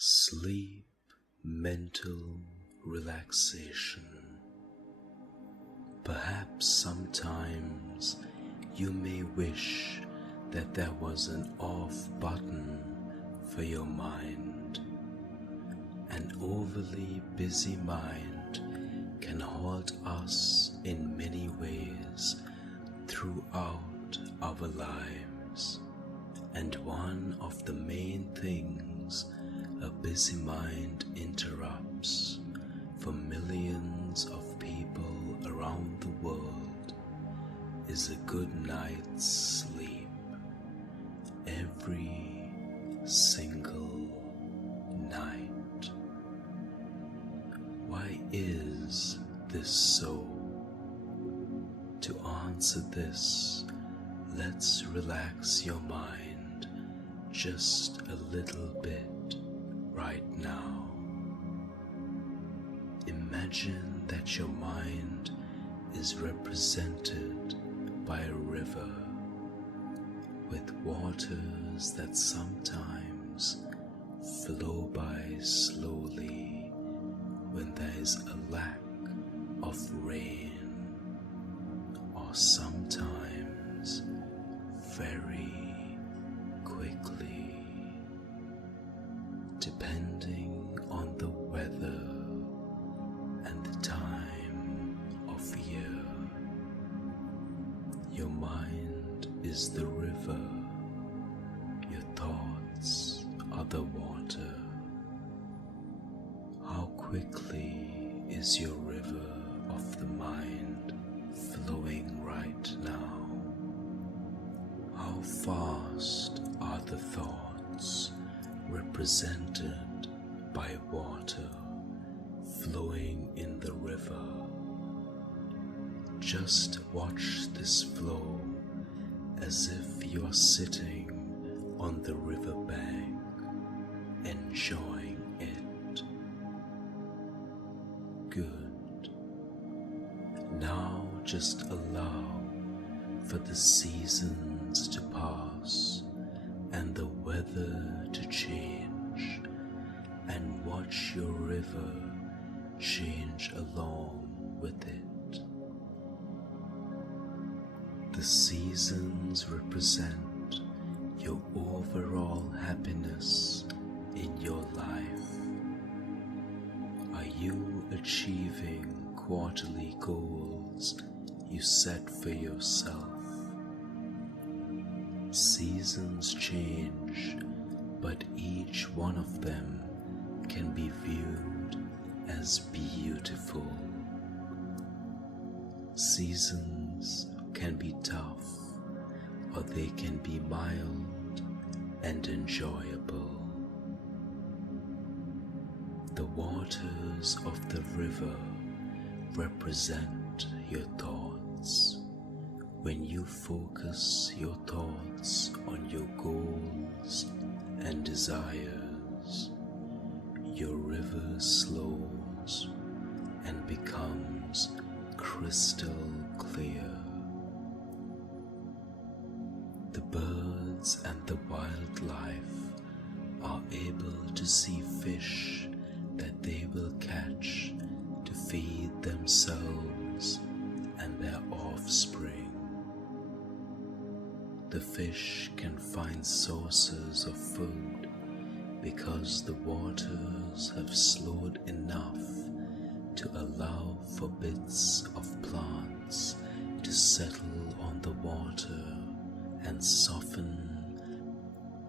Sleep, mental relaxation. Perhaps sometimes you may wish that there was an off button for your mind. An overly busy mind can halt us in many ways throughout our lives. And one of the main things a busy mind interrupts for millions of people around the world is a good night's sleep every single night. Why is this so? To answer this, let's relax your mind just a little bit right now. Imagine that your mind is represented by a river with waters that sometimes flow by slowly when there is a lack of rain, or sometimes very quickly, depending on the weather and the time of year. Your mind is the river, your thoughts are the water. How quickly is your river of the mind flowing right now? How fast are the thoughts represented by water flowing in the river? Just watch this flow as if you are sitting on the river bank, enjoying it. Good. Now just allow for the seasons to pass and the weather to change, and watch your river change along with it. The seasons represent your overall happiness in your life. Are you achieving quarterly goals you set for yourself? Seasons change, but each one of them can be viewed as beautiful. Seasons can be tough, or they can be mild and enjoyable. The waters of the river represent your thoughts. When you focus your thoughts on your goals and desires, your river slows and becomes crystal clear. The birds and the wildlife are able to see fish that they will catch to feed themselves and their offspring. The fish can find sources of food because the waters have slowed enough to allow for bits of plants to settle on the water and soften,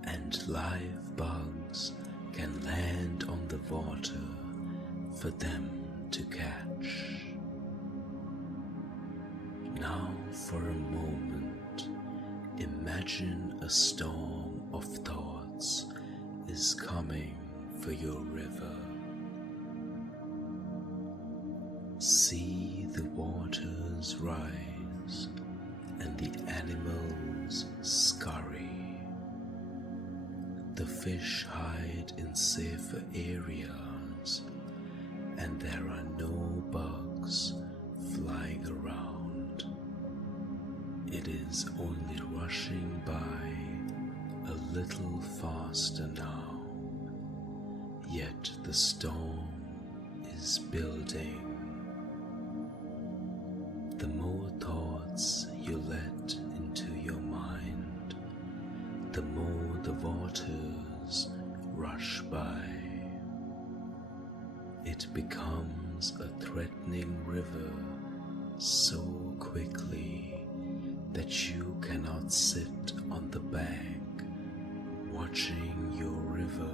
and live bugs can land on the water for them to catch. Now for a moment, imagine a storm of thoughts is coming for your river. See the waters rise and the animals scurry. The fish hide in safer areas, and there are no bugs flying around. It is only rushing by a little faster now. yet the storm is building. The more thoughts you let into your mind, the more the waters rush by. It becomes a threatening river so quickly that you cannot sit on the bank watching your river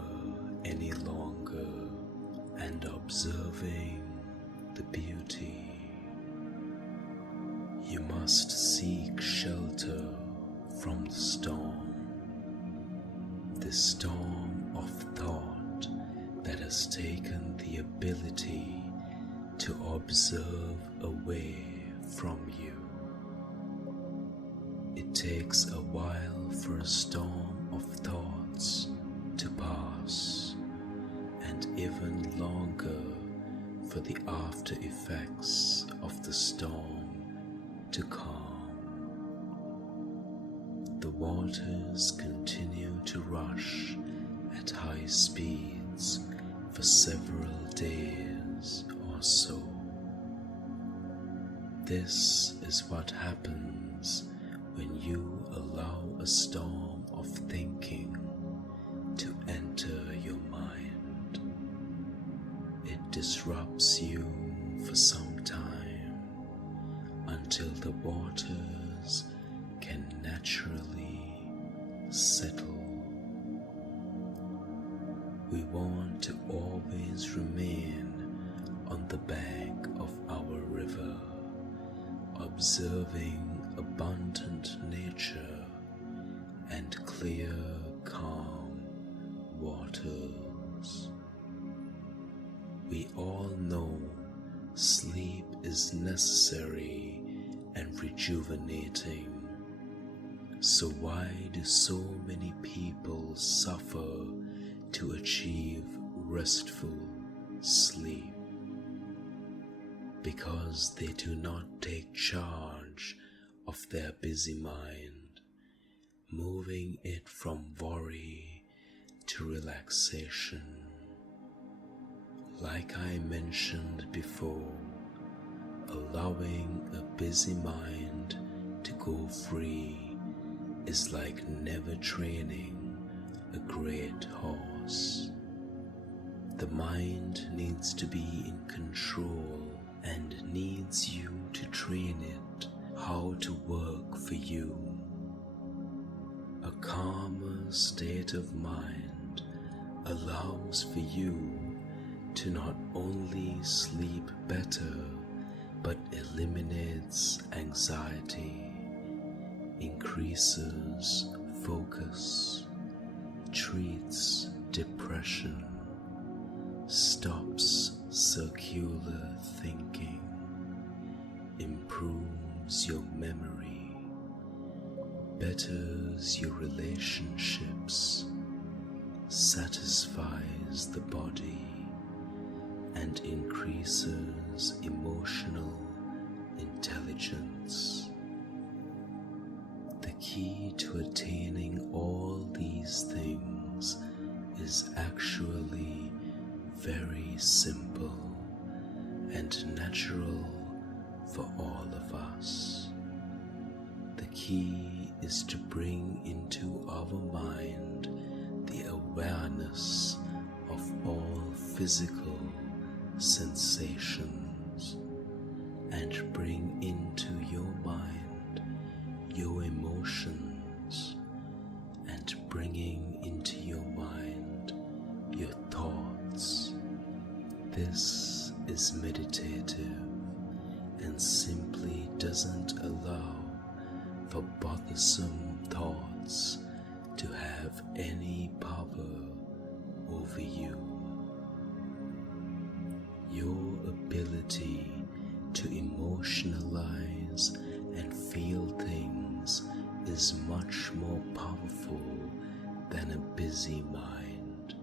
any longer and observing the beauty. You must seek shelter from the storm, the storm of thought that has taken the ability to observe away from you. It takes a while for a storm of thoughts to pass, and even longer for the after effects of the storm to calm. The waters continue to rush at high speeds for several days or so. This is what happens when you allow a storm of thinking to enter your mind. It disrupts you for some time until the waters can naturally settle. We want to always remain on the bank of our river, observing abundant nature and clear, calm waters. We all know sleep is necessary and rejuvenating. So why do so many people suffer to achieve restful sleep? Because they do not take charge of their busy mind, moving it from worry to relaxation. Like I mentioned before, allowing a busy mind to go free is like never training a great horse. The mind needs to be in control and needs you to train it how to work for you. A calmer state of mind allows for you to not only sleep better, but eliminates anxiety, increases focus, treats depression, stops circular thinking, improves your memory, betters your relationships, satisfies the body, and increases emotional intelligence. The key to attaining all these things is actually very simple and natural for all of us. The key is to bring into our mind the awareness of all physical sensations and bring into your mind your emotions and bringing into your mind your thoughts. This is meditative and simply doesn't allow for bothersome thoughts to have any power over you. Your ability to emotionalize and feel things is much more powerful than a busy mind.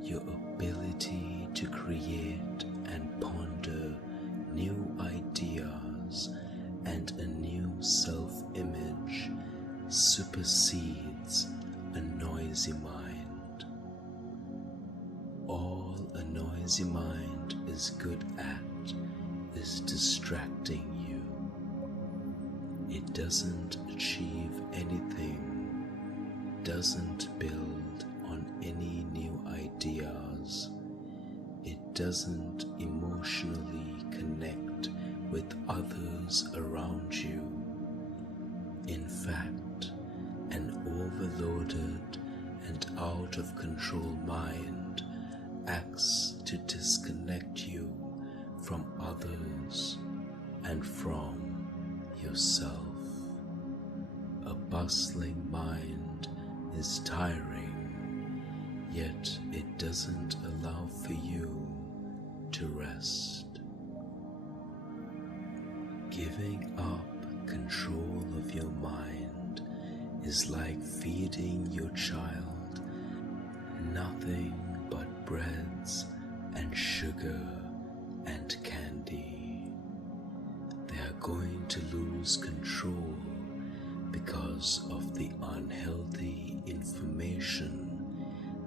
Your ability to create and ponder new ideas and a new self-image supersedes a noisy mind. All a noisy mind is good at is distracting you. It doesn't achieve anything, doesn't build on any new ideas. It doesn't emotionally connect with others around you. In fact, an overloaded and out of control mind acts to disconnect you from others and from yourself. A bustling mind is tiring, yet it doesn't allow for you to rest. Giving up control of your mind is like feeding your child nothing but breads and sugar and candy. They are going to lose control because of the unhealthy information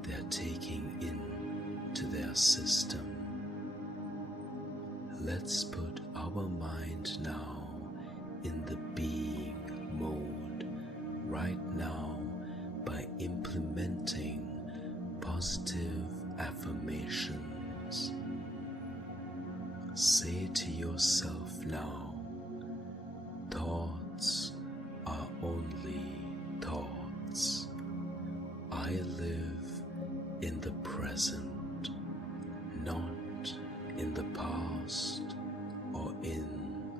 they are taking into their system. Let's put our mind now in the being mode right now by implementing positive affirmations. Say to yourself now, thoughts are only thoughts. I live in the present, not in the past or in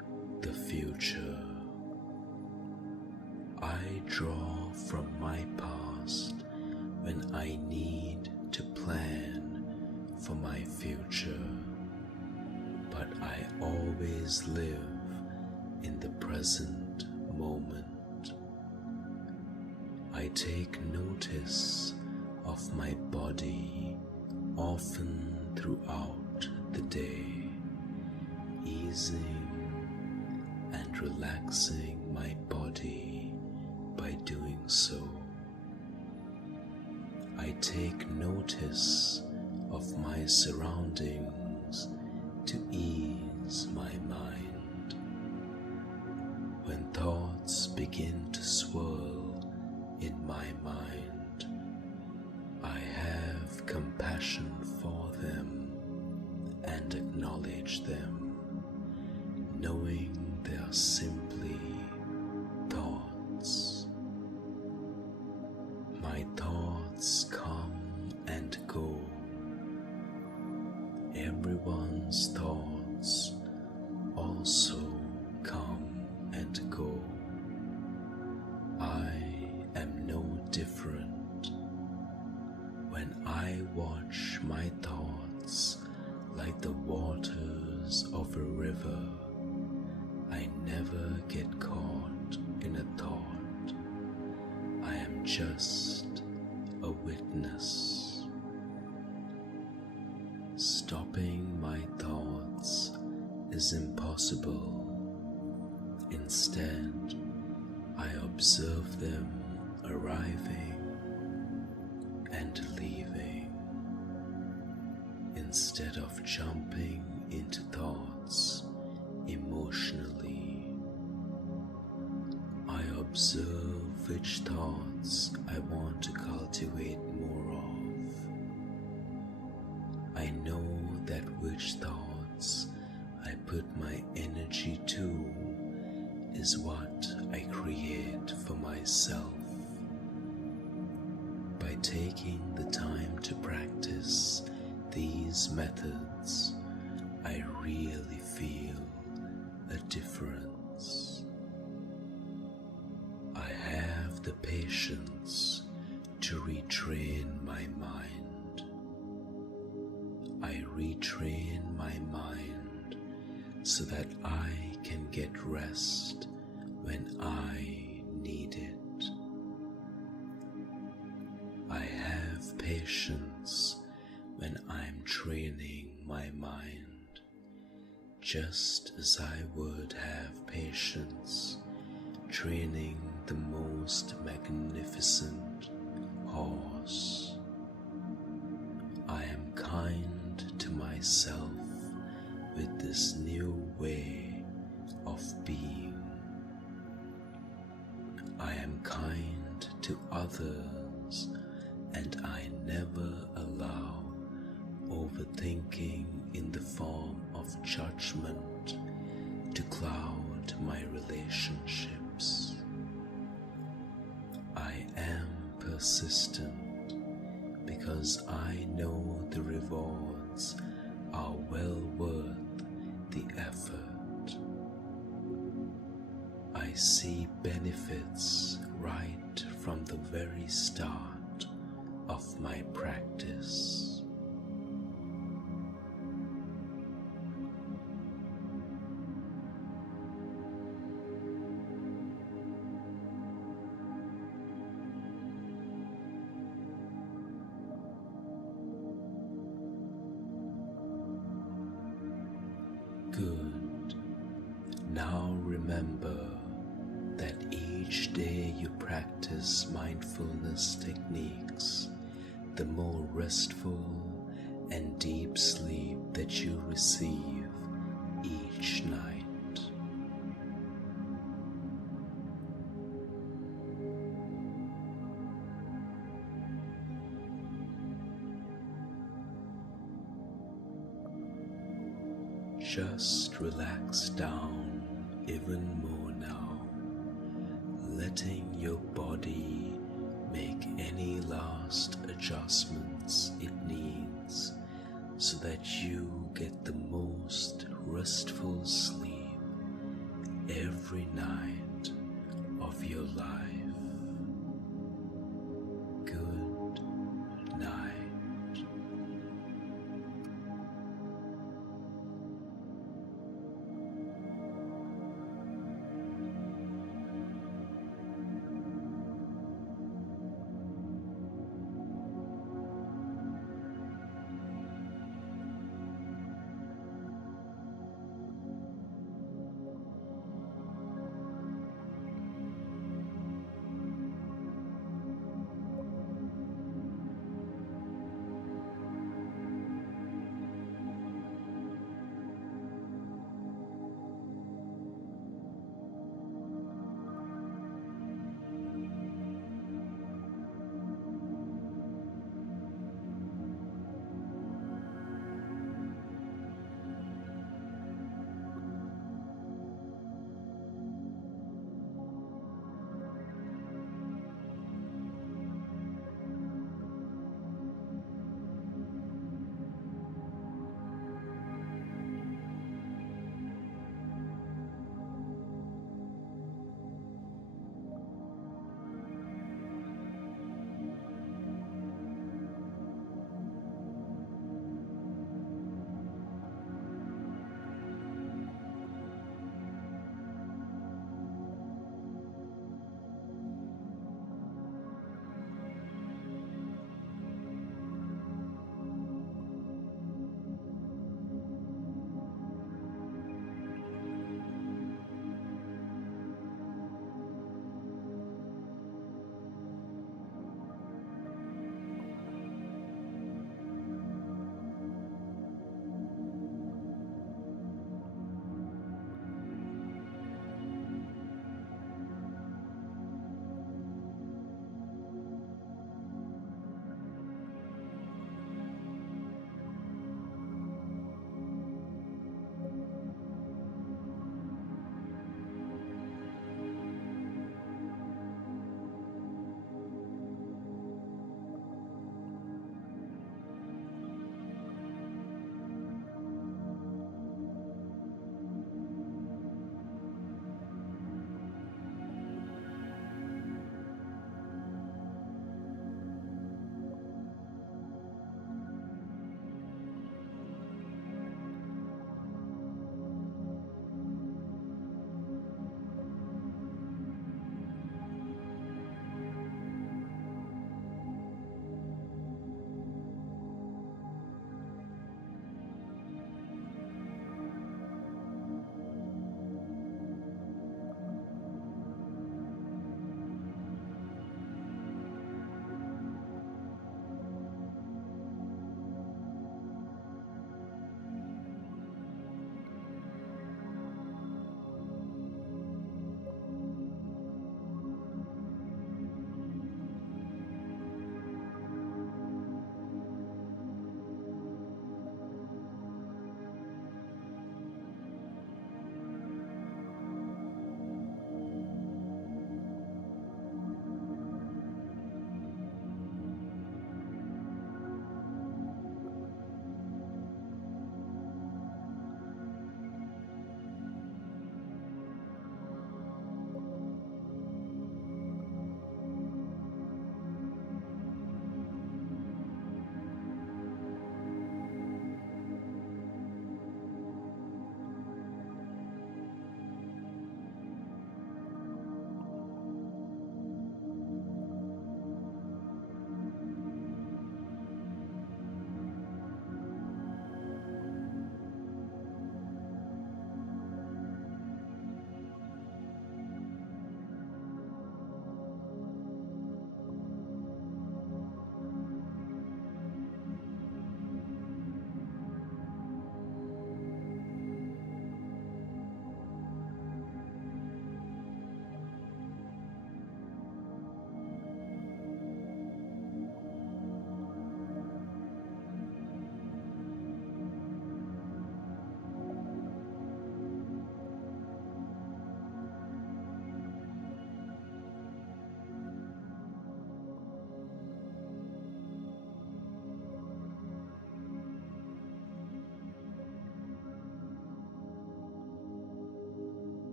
the future. I draw from my past when I need to plan for my future, but I always live in the present moment. I take notice of my body often throughout the day, easing and relaxing my body by doing so. I take notice of my surroundings to ease my mind. When thoughts begin to swirl in my mind, I have compassion for them and acknowledge them, knowing they are simply thoughts. My thoughts come and go. Everyone's thoughts also come and go. I am no different. When I watch my thoughts like the waters of a river, I never get caught in a thought. I am just a witness. Stopping my thoughts is impossible. Instead, I observe them arriving and leaving. Instead of jumping into thoughts emotionally, I observe which thoughts I want to cultivate more of. I know that which thoughts I put my energy to is what I create for myself. By taking the time to practice these methods, I really feel a difference. I have the patience to retrain my mind. I retrain my mind so that I can get rest when I need it. I have patience when I'm training my mind, just as I would have patience training the most magnificent horse. I am kind to myself with this new way of being. I am kind to others, and I never allow overthinking in the form of judgment to cloud my relationships. I am persistent because I know the rewards are well worth the effort. I see benefits right from the very start of my practice. Good. Now remember that each day you practice mindfulness techniques, the more restful and deep sleep that you receive each night. Just relax down even more now, letting your body make any last adjustments it needs so that you get the most restful sleep every night of your life.